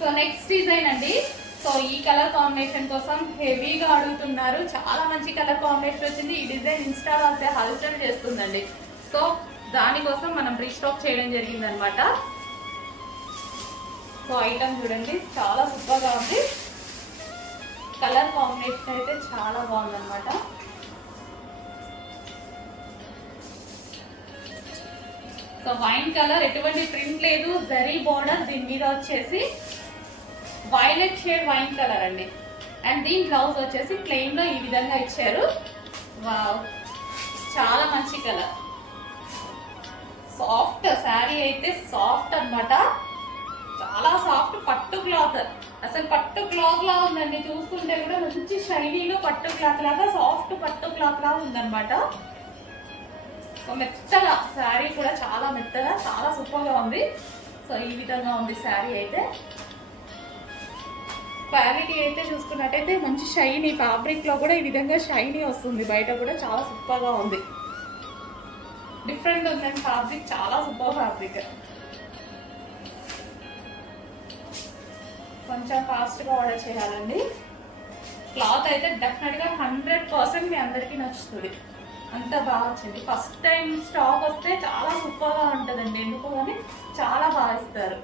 So next design అండి. So ఈ colour combination కోసం హెవీగా అడుగుతున్నారు. చాలా మంచి కలర్ కాంబినేషన్ వచ్చింది. ఈ డిజైన్ ఇన్స్టాలో అయితే హల్చల్ చేస్తుందండి. సో దానికోసం మనం రీస్టాక్ చేయడం జరిగింది అనమాట. సో ఐటమ్ చూడండి, చాలా సూపర్గా ఉంది. కలర్ కాంబినేషన్ అయితే చాలా బాగుందన్నమాట. సో వైన్ కలర్, ఎటువంటి ప్రింట్ లేదు, జరీ బోర్డర్. దీని మీద వచ్చేసి వైలెట్ షేడ్ వైన్ కలర్ అండి. అండ్ దీని బ్లౌజ్ వచ్చేసి ప్లెయిన్ లో ఈ విధంగా ఇచ్చారు. వావ్, చాలా మంచి కలర్. సాఫ్ట్ శారీ అయితే సాఫ్ట్ అన్నమాట. చాలా సాఫ్ట్ పట్టు క్లాత్. అసలు పట్టు క్లాత్ లా ఉందండి. చూస్తుంటే కూడా మంచి షైనీలో పట్టు క్లాత్ లాగా, సాఫ్ట్ పట్టు క్లాత్ లాగా ఉందన్నమాట. సో మెత్తగా శారీ కూడా చాలా మెత్తగా, చాలా సూపర్గా ఉంది. సో ఈ విధంగా ఉంది శారీ అయితే. క్వాలిటీ అయితే చూసుకున్నట్టయితే మంచి షైనీ, ఫ్యాబ్రిక్ లో కూడా ఈ విధంగా షైనీ వస్తుంది. బయట కూడా చాలా సూపర్గా ఉంది. డిఫరెంట్ ఉందండి ఫ్యాబ్రిక్, చాలా సూపర్ ఫ్యాబ్రిక్. కొంచెం ఫాస్ట్గా ఆర్డర్ చేయాలండి. క్లాత్ అయితే డెఫినెట్గా 100% మీ అందరికీ నచ్చుతుంది. అంత బాగా వచ్చింది. ఫస్ట్ టైం స్టాక్ వస్తే చాలా సూపర్గా ఉంటుందండి. ఎందుకు అని చాలా బాగా ఇస్తారు.